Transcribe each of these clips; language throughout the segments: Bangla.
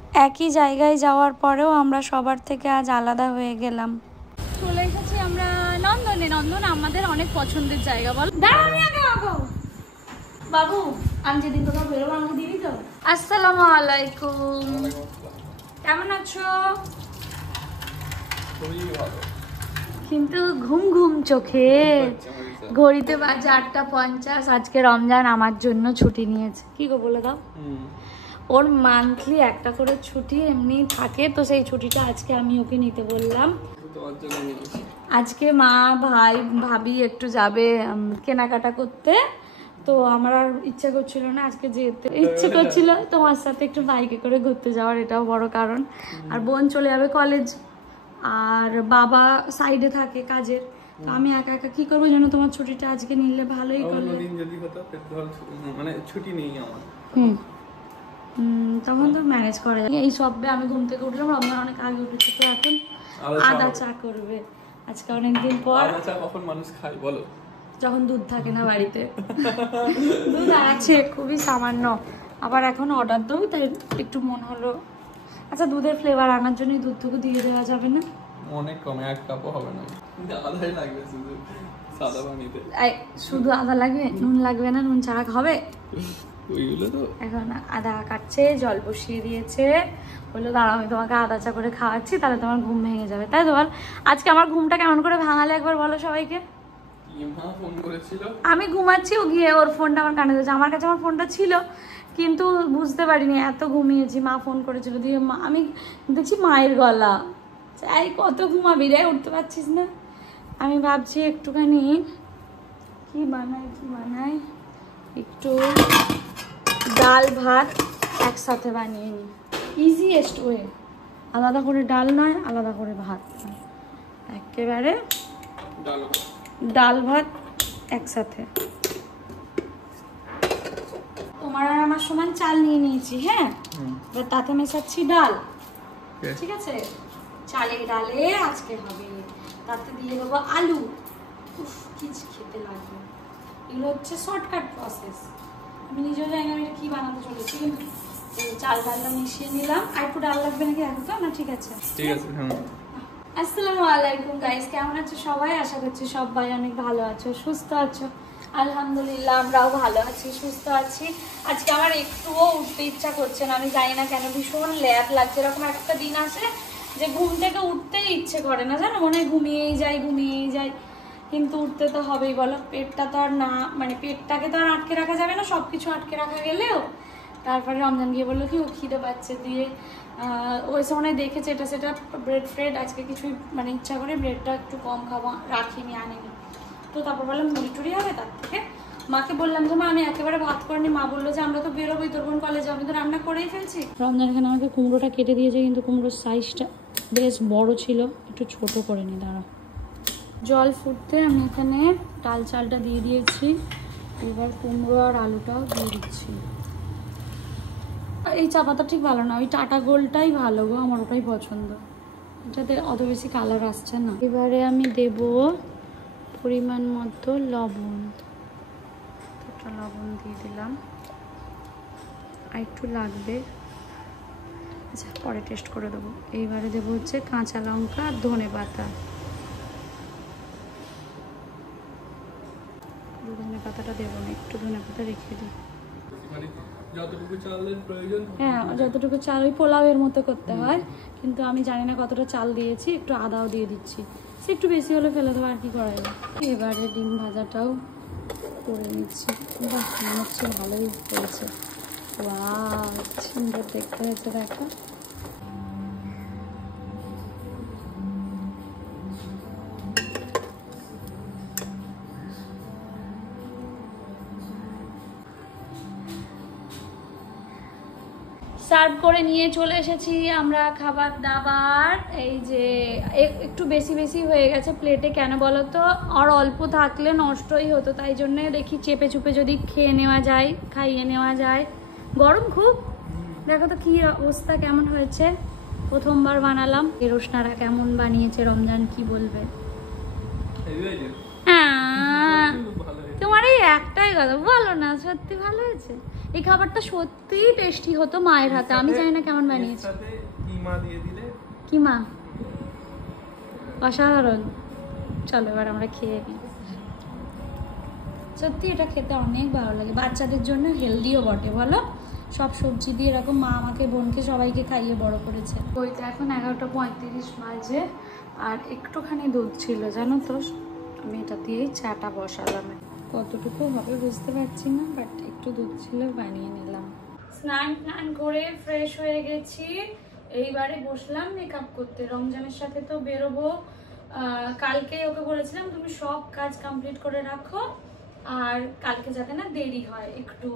একই জায়গায় যাওয়ার পরেও আমরা সবার থেকে আজ আলাদা হয়ে গেলাম। চলে এসেছি আমরা নন্দনে। নন্দন আমাদের অনেক পছন্দের জায়গা। বল বাবু, আমি যেদিন কোথাও বেরোবো আমাকে দিবি তো? আসসালামু আলাইকুম, কেমন আছো? কিন্তু ঘুম ঘুম চোখে, ঘড়িতে বাজে 8:50। আজকে রমজান আমার জন্য ছুটি নিয়েছে। কি গো বলে দাও? ওর মান্থলি একটা করে ছুটি এমনি থাকে, তো সেই ছুটিটা আজকে আমি ওকে নিতে বললাম। আজকে মা ভাই ভাবি একটু যাবে কেনাকাটা করতে, তো আমার আর ইচ্ছা করছিল না আজকে যেতে, ইচ্ছে করছিল তোমার সাথে একটু বাইকে করে ঘুরতে যাওয়ার, এটাও বড় কারণ। আর বোন চলে যাবে কলেজ, আর বাবা সাইডে থাকে কাজের, তো আমি একা একা কি করবো জানো? তোমার ছুটিটা আজকে নিলে ভালোই করলে। মানে ছুটি নেই আমার। তখন তো ম্যানেজ করা যায়। এই সবে আমি ঘুম থেকে উঠলাম, রমজান অনেক আগে উঠেছে, তো এখন আদা চা করবে আজকে অনেকদিন পর। আদা চা কখন মানুষ খায় বলো? যখন দুধ থাকে না বাড়িতে। দুধ আছে খুবই সামান্য, আবার এখন অর্ডার দেবো, তাই একটু মন হলো। আচ্ছা, দুধের ফ্লেভার আনার জন্য দুধটুকু দিয়ে দেওয়া যাবে না? অনেক কম, 1 কাপও হবে না, আদাই লাগবে শুধু সাদা পানিতে। শুধু আদা লাগবে, নুন লাগবে না? নুন ছাড়া খাবে? ওইগুলো তো এখন আদা কাটছে, জল বসিয়ে দিয়েছে, বললো দাঁড়াও আমি তোমাকে আদা চা করে খাওয়াচ্ছি, তাহলে তোমার ঘুম ভেঙে যাবে। তাই তো বল? আজকে আমার ঘুমটা কেমন করে ভাঙালে একবার বলো সবাইকে। ফোন করেছিল, আমি ঘুমাচ্ছি, ও গিয়ে ওর ফোনটা আমার কানে ধরেছে। আমার কাছে আমার ফোনটা ছিল, কিন্তু বুঝতে পারিনি, এত ঘুমিয়েছি। মা ফোন করেছিল, দিয়ে আমি দেখছি মায়ের গলা। এই কত ঘুমাবি রে, উঠতে পারছিস না? আমি ভাবছি একটুখানি কি বানাই, একটু ডাল ভাত একসাথে বানিয়ে নিই, ইজিয়েস্ট ওয়ে। আলাদা করে ডাল নয়, আলাদা করে ভাত নয়, একেবারে ডাল ভাত একসাথে। তোমার আর আমার সমান চাল নিয়ে নিয়েছি, হ্যাঁ, তাতে মেশাচ্ছি ডাল, ঠিক আছে? চালের ডালে আজকে হবে, তাতে দিয়ে দেবো আলু। কি খেতে লাগবে, এগুলো হচ্ছে শর্টকাট প্রসেস। আমি নিজেও জানি আমি কি বানাতে চলেছি, কিন্তু চাল ডালটা মিশিয়ে নিলাম। আর একটু ডাল লাগবে নাকি এখন? তো না, ঠিক আছে, ঠিক আছে। আসসালামু আলাইকুম গাইস, কেমন আছো সবাই? আশা করছি সবাই অনেক ভালো আছো, সুস্থ আছো। আলহামদুলিল্লাহ, আমরাও ভালো আছি, সুস্থ আছি। আজকে আমার একটুও উঠতে ইচ্ছা করছে না, আমি জানি না কেন, ভীষণ ল্যাদ লাগছে। এরকম একটা দিন আসে যে ঘুম থেকে উঠতেই ইচ্ছে করে না, জানো, মনে হয় ঘুমিয়েই যাই, কিন্তু উঠতে তো হবেই বলো। পেটটা তো আর না, মানে পেটটাকে তো আর আটকে রাখা যাবে না, সব কিছু আটকে রাখা গেলেও। তারপরে রমজান গিয়ে বললো কি ও খিদে পাচ্ছে, দিয়ে ওই সময় দেখেছে এটা সেটা ব্রেড ফ্রেড, আজকে কিছুই মানে ইচ্ছা করে ব্রেডটা একটু কম খাওয়া রাখিনি, আনিনি। তো তারপর বললাম মুড়ি টুড়ি হবে, তার থেকে মাকে বললাম যে মা আমি একেবারে ভাত করিনি। মা বললো যে আমরা তো বেরোবোই, তোর বোন কলেজে, আমি তো রান্না করেই ফেলছি। রমজান এখানে আমাকে কুমড়োটা কেটে দিয়েছে, কিন্তু কুমড়োর সাইজটা বেশ বড় ছিল, একটু ছোট করে নি। দাঁড়া, জল ফুটতে আমি এখানে ডাল চালটা দিয়ে দিয়েছি, এবার কুমড়ো আর আলুটাও দিয়ে দিচ্ছি। এই চা পাতা ঠিক ভালো না, ওই টাটা গোলটাই ভালো গো, আমার ওটাই পছন্দ, এটাতে অত বেশি কালার আসছে না। এবারে আমি দেব পরিমাণ মতো লবণ, একটা লবণ দিয়ে দিলাম, আর একটু লাগবে, আচ্ছা পরে টেস্ট করে দেবো। এইবারে দেবো হচ্ছে কাঁচা লঙ্কা আর ধনে পাতা। ধনে পাতাটা দেবো না, একটু ধনে পাতা রেখে দিই। হ্যাঁ, যতটুকু চাল ওই পোলাওয়ের মতো করতে হয়, কিন্তু আমি জানি না কতটা চাল দিয়েছি, একটু আদাও দিয়ে দিচ্ছি, সে একটু বেশি হলে ফেলে দেবো, আর কি করা যাবে। এবারে ডিম ভাজাটাও করে নিচ্ছি। বাহ, মনে হচ্ছে ভালোই হয়েছে, ওয়াও সুন্দর দেখতে হয়েছে, দেখো। সার্ভ করে নিয়ে চলে এসেছি আমরা খাবার দাবার। এই যে একটু বেশি বেশি হয়ে গেছে প্লেটে, কেন বলো তো, আর অল্প থাকলে নষ্টই হতো, তাই জন্য দেখি চেপে চুপে যদি খাইয়ে নেওয়া যায়। গরম খুব, দেখো তো কি অবস্থা, কেমন হয়েছে, প্রথমবার বানালাম। রোশনারা কেমন বানিয়েছে, রমজান কি বলবে? তোমার এই একটাই কথা বলো না, সত্যি ভালো হয়েছে। এই খাবারটা সত্যিই টেস্টি হতো মায়ের হাতে, আমি জানি না কেমন বানিয়েছে। কিমা অসাধারণ। চলো এবার আমরা খেয়ে নিই। সত্যি এটা খেতে অনেক ভালো লাগে, বাচ্চাদের জন্য হেলদিও বটে বলো। সব সবজি দিয়ে এরকম মা আমাকে বোনকে সবাইকে খাইয়ে বড় করেছে। ওইটা এখন 11:35 বাজে, আর একটুখানি দুধ ছিল জানো তো, আমি এটা দিয়েই চাটা বসালাম। কতটুকু হবে বুঝতে পারছি না, বাট একটু দুধ ছিল বানিয়ে নিলাম। স্নান করে ফ্রেশ হয়ে গেছি, এইবারে বসলাম মেকআপ করতে। রমজানের সাথে তো বেরোবো, কালকে ওকে বলেছিলাম তুমি সব কাজ কমপ্লিট করে রাখো, আর কালকে যাতে না দেরি হয় একটু।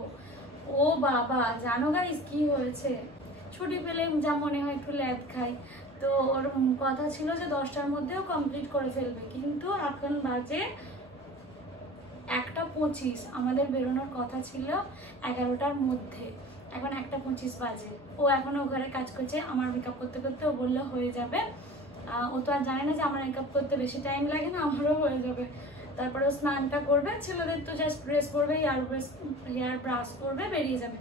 ও বাবা জানো গাইস কি হয়েছে, ছুটি পেলে যা মনে হয় একটু ল্যাদ খাই, তো ওর কথা ছিল যে 10টার মধ্যেও কমপ্লিট করে ফেলবে, কিন্তু এখন বাজে 1:25। আমাদের বেরোনোর কথা ছিল 11টার মধ্যে, এখন 1:25 বাজে। ও এখনো ঘরে কাজ করছে, আমার মেকআপ করতে করতে ও বললো হয়ে যাবে। ও তো আর জানে না যে আমার মেকআপ করতে বেশি টাইম লাগে না, আমারও হয়ে যাবে। তারপরে ও স্নানটা করবে, ছেলেদের তো জাস্ট ড্রেস করবে, হেয়ার ব্রাশ করবে, বেরিয়ে যাবে।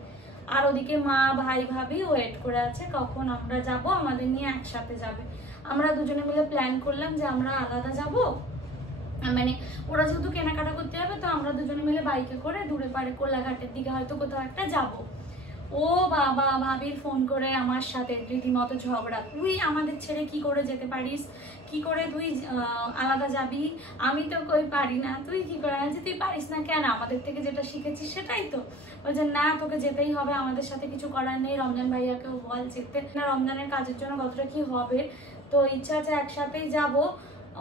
আর ওদিকে মা ভাই ভাবি ওয়েট করে আছে কখন আমরা যাব, আমাদের নিয়ে একসাথে যাবে। আমরা দুজনে মিলে প্ল্যান করলাম যে আমরা আলাদা যাব, মানে ওরা যেহেতু কেনাকাটা করতে যাবে, তো আমরা দুজনে মিলে বাইকে করে দূরে পারে কোলাঘাটের দিকে হয়তো কোথাও একটা যাব। ও বাবা ভাবির ফোন করে আমার সাথে রীতিমতো ঝগড়া, তুই আমাদের ছেড়ে কি করে যেতে পারিস, কি করে তুই আলাদা যাবি, আমি তো কই পারি না, তুই কি করে আছিস, তুই পারিস না কেন, আমাদের থেকে যেটা শিখেছিস সেটাই তো। বলছে না তোকে যেতেই হবে, আমাদের সাথে কিছু করার নেই, রমজান ভাইয়াকেও বল যেতে না, রমজানের কাজের জন্য কতটা কি হবে, তো ইচ্ছা আছে একসাথেই যাব।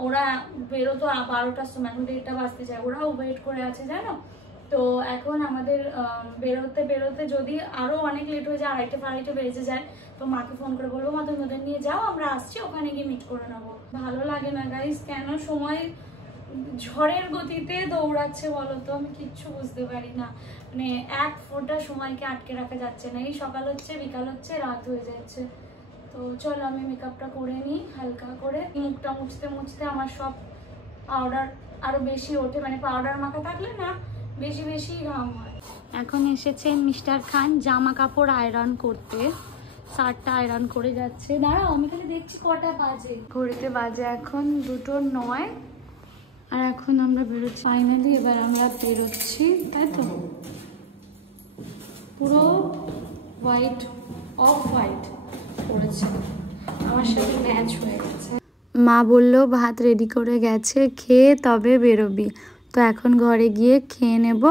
ওরা বেরোতো 12টার সময়, এখন 1:30 বাজতে যায়, ওরাও ওয়েট করে আছে জানো। তো এখন আমাদের বেরোতে বেরোতে যদি আরো অনেক লেট হয়ে যায়, 2:30 বেজে যায়, তো মাকে ফোন করে বলবো মা তুমি ওদের নিয়ে যাও, আমরা আসছি, ওখানে গিয়ে মিট করে নেবো। ভালো লাগে না গাইস, কেন সময় ঝড়ের গতিতে দৌড়াচ্ছে বলো তো, আমি কিচ্ছু বুঝতে পারি না। মানে এক ফোঁটা সময়কে আটকে রাখা যাচ্ছে না, এই সকাল হচ্ছে বিকাল হচ্ছে রাত হয়ে যাচ্ছে। তো চলো আমি মেকআপটা করে নিই হালকা করে। মুখটা মুছতে মুছতে আমার সব পাউডার আরো বেশি ওঠে, মানে পাউডার মাখা থাকলে না বেশি বেশি ঘাম হয়। এখন এসেছেন মিস্টার খান জামা কাপড় আয়রন করতে, শার্টটা আয়রন করে যাচ্ছে। দাঁড়াও আমি খালি দেখছি কটা বাজে, ঘড়িতে বাজে এখন 2:09, আর এখন আমরা বেরোচ্ছি ফাইনালি। এবার আমরা বেরোচ্ছি, তাই তো পুরো হোয়াইট অফ হোয়াইট পরেছে, আমার সাথে ম্যাচ হয়ে গেছে। মা বললো ভাত রেডি করে গেছে, খেয়ে তবে বেরোবি, তো এখন ঘরে গিয়ে খেয়ে নেব।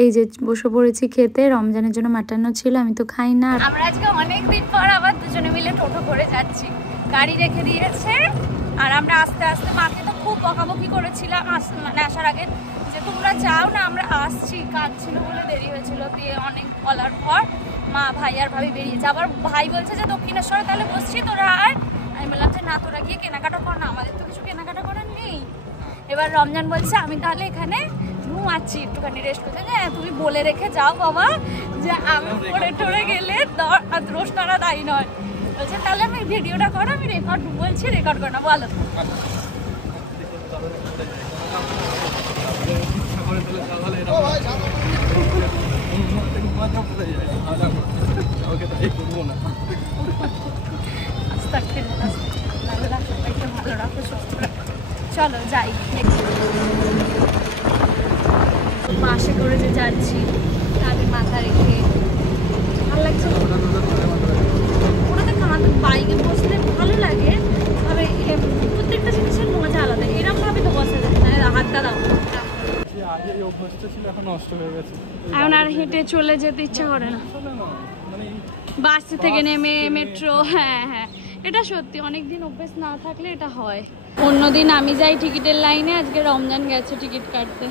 এই যে বসে পড়েছি খেতে, রমজানের জন্য মাটনও ছিল, আমি তো খাই না। আমরা আজকে অনেকদিন পর আবার দুজনে মিলে টোটো করে যাচ্ছি, গাড়ি রেখে দিয়েছে, আর আমরা আস্তে আস্তে, মাকে তো খুব বকাবকি করেছিলাম মানে আসার আগে যে তোমরা যাও না আমরা আসছি, কাজ ছিল বলে দেরি হয়েছিল, দিয়ে অনেক বলার পর মা ভাই আর ভাবি বেরিয়েছে। আবার ভাই বলছে যে দক্ষিণেশ্বরে তাহলে বসছি তোরা, আর আমি বললাম যে না তোরা গিয়ে কেনাকাটা কর না, আমাদের তো কিছু কেনাকাটা করার নেই। এবার রমজান বলছে আমি তাহলে এখানে ঘুমাচ্ছি, একটুখানি রেস্ট করতে। হ্যাঁ তুমি বলে রেখে যাও বাবা যে আমি পড়ে টরে গেলে দোষ তারা দায়ী নয়। বলছে তাহলে আমি ভিডিওটা করো, আমি রেকর্ড বলছি রেকর্ড করো না, বলো। ভালো রাখো, সুস্থ রাখো, চলো যাই। বাসে করে যে যাচ্ছি তাদের মাথা রেখে ভালো লাগছে, ওটাতে কাঁধ বাইকে বসলে ভালো লাগে, তবে প্রত্যেকটা জিনিসের মজা আলাদা, এরকম ভাবে তো বসে যায় না। হাতটা দাও, এখন আর হেঁটে চলে যেতে ইচ্ছা করে না, বাস থেকে নেমে মেট্রো। হ্যাঁ হ্যাঁ এটা সত্যি, অনেকদিন অভ্যেস না থাকলে এটা হয়। অন্যদিন আমি যাই টিকিটের লাইনে, আজকে রমজান গেছে টিকিট কাটতে,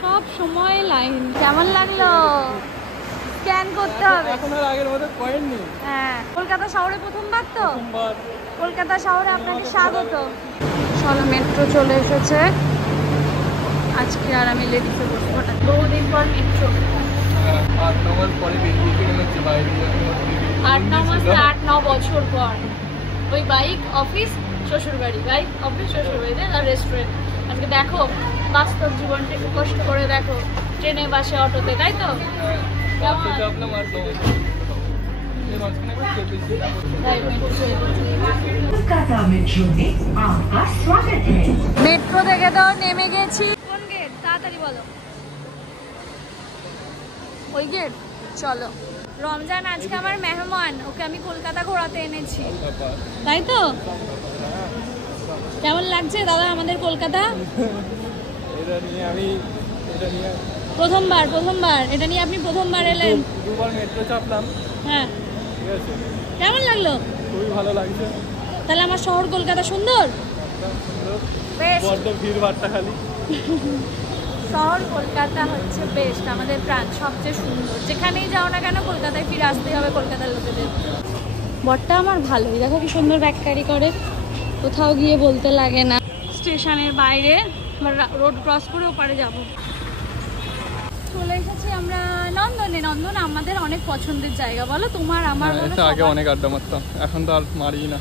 সব সময় লাইন। কেমন লাগলো? স্ক্যান করতে হবে, এখন আর আগের মতো পয়েন্ট নেই। হ্যাঁ কলকাতা শহরে প্রথমবার, তো কলকাতা শহরে আপনাকে স্বাগত। চলো মেট্রো চলে এসেছে, আজকে আর আমি লেডিসে বসবো না, বহুদিন পর মেট্রো। 8-9 মাস পরে বেরিয়েছে হচ্ছে বাইরে, 8-9 মাস না 8-9 বছর পর। ওই বাইক অফিস শ্বশুর বাড়ি, বাইক অফিস শ্বশুর বাড়ি, আর রেস্টুরেন্ট আজকে দেখো বাস্তব জীবনটা একটু কষ্ট করে দেখো, ট্রেনে বাসে অটোতে, তাই তো? মেট্রো থেকে তো নেমে গেছি। কোন গেট তাড়াতাড়ি বলো? ওই গেট। চলো, রমজান আজকে আমার মেহমান, ওকে আমি কলকাতা ঘোরাতে এনেছি, তাই তো? কেমন লাগছে দাদা আমাদের কলকাতা? প্রথমবার এটা নিয়ে আপনি প্রথমবার এলেন? দুবার মেট্রো চাপলাম। হ্যাঁ, কেমন লাগলো? খুবই ভালো লাগছে। তাহলে আমার শহর কলকাতা সুন্দর, বেশ। বড্ড ভিড়ভাট্টা খালি। শহর কলকাতা হচ্ছে বেস্ট, আমাদের প্রাণ সবচেয়ে সুন্দর। যেখানেই যাও না কেন কলকাতায় ফিরে আসতেই হবে কলকাতার লোকেদের। বরটা আমার ভালোই, দেখো কি সুন্দর ব্যাগ ক্যারি করে, কোথাও গিয়ে বলতে লাগে না। স্টেশনের বাইরে রোড ক্রস করে ওপারে যাব। চলে এসেছি আমরা নন্দনে। নন্দন আমাদের অনেক পছন্দের জায়গা, বলো তোমার আমার? আগে অনেক আড্ডা মারতাম, এখন তো আর মারি না,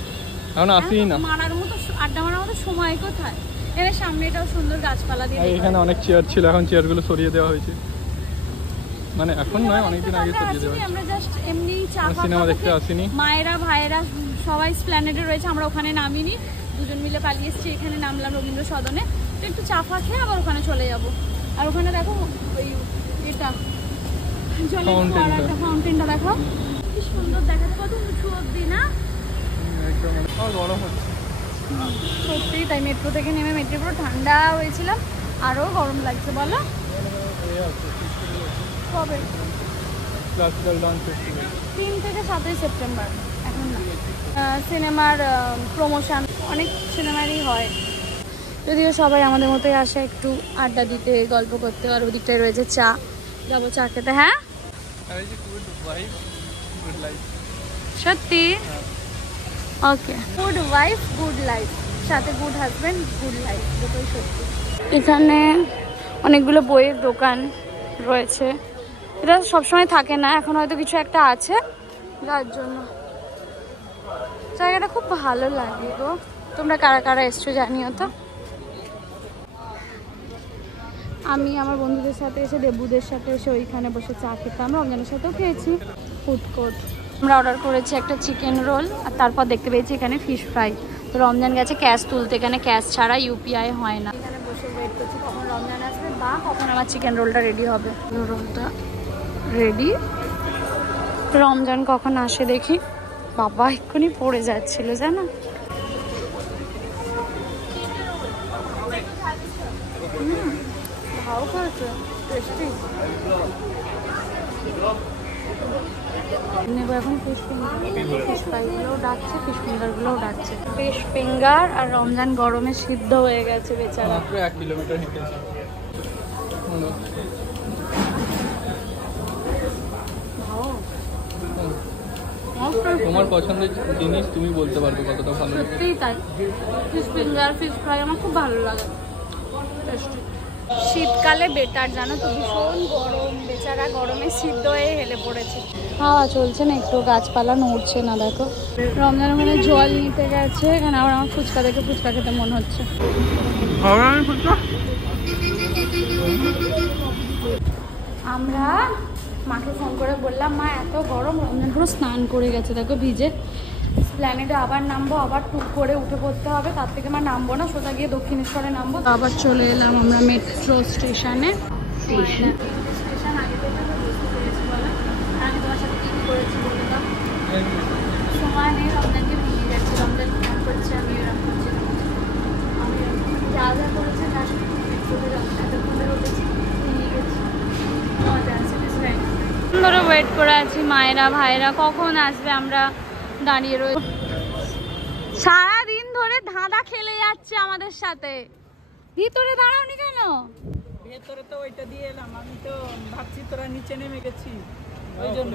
এখন আসি না। মারার মতো আড্ডা মারার মতো সময় কোথায়? এর সামনে এটাও সুন্দর গাছপালা দিয়ে। এখানে অনেক চেয়ার ছিল, এখন চেয়ারগুলো সরিয়ে দেওয়া হয়েছে। মানে এখন নয়, অনেকদিন আগে সরিয়ে দেওয়া হয়েছে। আমরা জাস্ট এমনি চা সিনেমা দেখতে আসিনি। মায়েরা ভাইয়েরা সবাই স্প্ল্যানেডে রয়েছে, আমরা ওখানে নামিনি, দুজন মিলে পালিয়ে এসেছি। এখানে নামলাম রবীন্দ্র সদনে, তো একটু চা ফা খেয়ে আবার ওখানে চলে যাব। আর ওখানে দেখো ওই এটা ফাউন্টেনটা দেখো কি সুন্দর দেখাচ্ছে, কত উঁচু অব্দি না? একদম গরম হচ্ছে সত্যিই তাই। মেট্রো থেকে নেমে মেট্রো পুরো ঠান্ডা হয়েছিলাম, আরও গরম লাগছে। বলো কবে? 3 থেকে 7 সেপ্টেম্বর, এখন না। সিনেমার প্রমোশন অনেক সিনেমারই হয়, যদিও সবাই আমাদের মতোই আসে একটু আড্ডা দিতে, গল্প করতে। আর ওদিকটায় রয়েছে চা, যাবো চা খেতে। হ্যাঁ সত্যি, ওকে। গুড ওয়াইফ গুড লাইফ, সাথে গুড হাজবেন্ড গুড লাইফ, দুটোই সত্যি। এখানে অনেকগুলো বইয়ের দোকান রয়েছে, এটা সবসময় থাকে না, এখন হয়তো কিছু একটা আছে যার জন্য। জায়গাটা খুব ভালো লাগে গো। তোমরা কারা কারা এসছো জানিও তো। আমি আমার বন্ধুদের সাথে এসে, দেবুদের সাথে এসে ওইখানে বসে চা খেতাম, রমজানের সাথেও খেয়েছি। ফুড কোর্ট আমরা অর্ডার করেছি একটা চিকেন রোল, আর তারপর দেখতে পেয়েছি এখানে ফিশ ফ্রাই। তো রমজান গেছে ক্যাশ তুলতে, এখানে ক্যাশ ছাড়া ইউপিআই হয় না। এখানে বসে ওয়েট করছি কখন রমজান আসবে বা কখন আমার চিকেন রোলটা রেডি হবে। রোলটা রেডি, রমজান কখন আসে দেখি। বাবা এক্ষুনি পড়ে যাচ্ছিল জানো। ভালো করেছে, টেস্টি। নেবো এখন ফিশ ফিঙ্গার, ফিশ ফ্রাইগুলোও ডাকছে, ফিশ ফিঙ্গারগুলোও ডাকছে। ফিশ ফিঙ্গার আর রমজান গরমে সিদ্ধ হয়ে গেছে বেচারা। 1 কিলোমিটার হেঁটেছি। তোমার পছন্দের জিনিস তুমি বলতে পারবে কতটা ভালো লাগে। সত্যিই তাই, ফিশ ফিঙ্গার ফিশ ফ্রাই আমার খুব ভালো লাগে, টেস্টি। শীতকালে বেটার জানো তো, ভীষণ গরম, বেচারা গরমে সিদ্ধ হয়ে হেলে পড়েছে। হাওয়া চলছে না একটু, গাছপালা নড়ছে না। দেখো রমজান ওখানে জল নিতে গেছে, এখানে আবার আমার ফুচকা দেখে ফুচকা খেতে মনে হচ্ছে। আমরা মাকে ফোন করে বললাম, মা এত গরম, রমজান পুরো স্নান করে গেছে দেখো ভিজে। প্ল্যানেটে আবার নামবো, আবার টুক করে উঠে পড়তে হবে, তার থেকে আমার নামবো না, সোজা গিয়ে দক্ষিণেশ্বরে নামবো। আবার চলে এলাম আমরা মেট্রো স্টেশনে। স্টেশন আগে থেকে বুঝতে পেরেছি, বলো আমি তোমার সাথে কি করেছি বলে দাও। সময় নেই, রমজানকে ভেঙে যাচ্ছে, রমজান ফোন করছে, আমি এরকম করছি, আমি যা যা করেছে তার সাথে মেট্রোতে এতক্ষণ ধরে উঠেছি, ভেঙে গেছি। ধরে ওয়েট করে আছি, মায়েরা ভাইরা কখন আসবে, আমরা দাঁড়িয়ে রয়েছি। সারাদিন ধরে ধাঁধা খেলে যাচ্ছে আমাদের সাথে। ভিতরে দাঁড়াওনি কেন? ভেতরে তো ওইটা দিয়ে এলাম, আমি তো ভাবছি তোরা নিচে নেমে গেছি, ওই জন্য।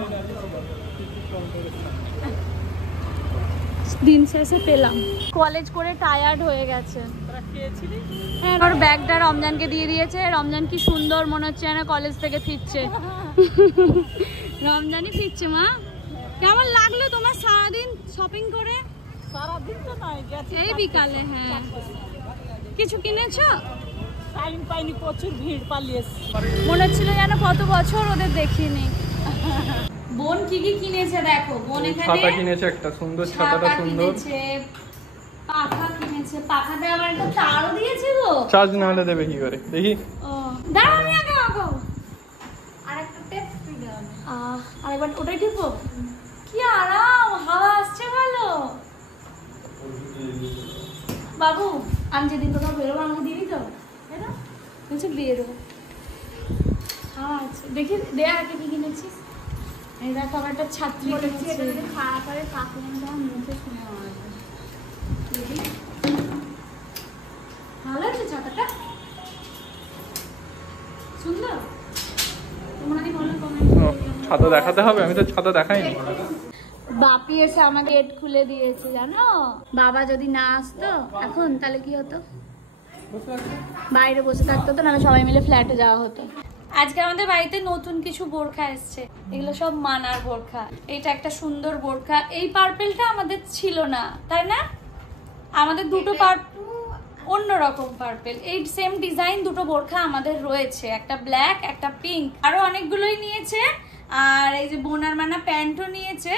দিন শেষে পেলাম, কলেজ করে টায়ার্ড হয়ে গেছে। তোরা খেয়েছিলি? হ্যাঁ, ওর ব্যাগটা রমজানকে দিয়ে দিয়েছে। রমজান কি সুন্দর মনে হচ্ছে না কলেজ থেকে ফিরছে। রমজানই ফিরছে। মা কেমন লাগলো তোমার সারাদিন শপিং করে? সারাদিন তো নয়, গেছি এই বিকালে। হ্যাঁ কিছু কিনেছো? টাইম পাইনি, প্রচুর ভিড়, পালিয়েছি। মনে হচ্ছিল যেন কত বছর ওদের দেখিনি। বোন কি কি কিনেছে দেখো। বোন এখানে ছাতা কিনেছে একটা সুন্দর, ছাতাটা সুন্দর। পাখা কিনেছে, পাখাতে আবার একটা তারও দিয়েছে গো। চার্জ না হলে দেবে কি করে দেখি। ও দাঁড়াও, আমি আগে আগাও। আরেকটা টেপ দাও। আরেকবার ওটাই টিপো। কি আরাম, হাওয়া আসছে ভালো। বাবু আমি যেদিন কোথাও বেরোবো আমাকে দিবি তো? বলছে দিয়ে দেবো। আচ্ছা দেখি দেয়া আগে কি কিনেছিস। এই দেখো আমার একটা ছাত্রী খাওয়া করে কাকুনটা মুখে শুনে দেখি ভালো আছে ছাতাটা, সুন্দর। তোমরা কি বলো ছাতা দেখাতে হবে? আমি তো ছাতা দেখাইনি। বাপি এসে আমাকে গেট খুলে দিয়েছে জানো। বাবা যদি না আসতো এখন তাহলে কি হতো, বাইরে বসে থাকতো তো, নাহলে সবাই মিলে ফ্ল্যাটে যাওয়া হতো। আজকে আমাদের বাড়িতে নতুন কিছু বোরখা এসছে, এগুলো সব মানার বোরখা। এটা একটা সুন্দর বোরখা, এই পার্পেলটা আমাদের ছিল না তাই না? আমাদের দুটো অন্যরকম পার্পেল, এই সেম ডিজাইন দুটো বোরখা আমাদের রয়েছে, একটা ব্ল্যাক একটা পিঙ্ক। আরো অনেকগুলোই নিয়েছে, আর এই যে বোনার মানা প্যান্টও নিয়েছে।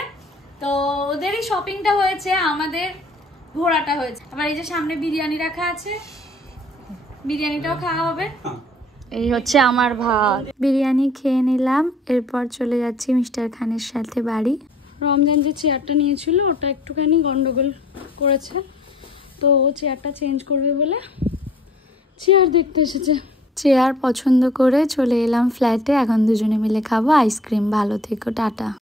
তো ওদেরই শপিংটা হয়েছে, আমাদের ঘোরাটা হয়েছে। আবার এই যে সামনে বিরিয়ানি রাখা আছে, বিরিয়ানিটাও খাওয়া হবে। এই হচ্ছে আমার ভাত। বিরিয়ানি খেয়ে নিলাম, এরপর চলে যাচ্ছি মিস্টার খানের সাথে বাড়ি। রমজান যে চেয়ারটা নিয়েছিল ওটা একটুখানি গন্ডগোল করেছে, তো ও চেয়ারটা চেঞ্জ করবে বলে চেয়ার দেখতে এসেছে। চেয়ার পছন্দ করে চলে এলাম ফ্ল্যাটে। এখন দুজনে মিলে খাবো আইসক্রিম। ভালো থেকো, টাটা।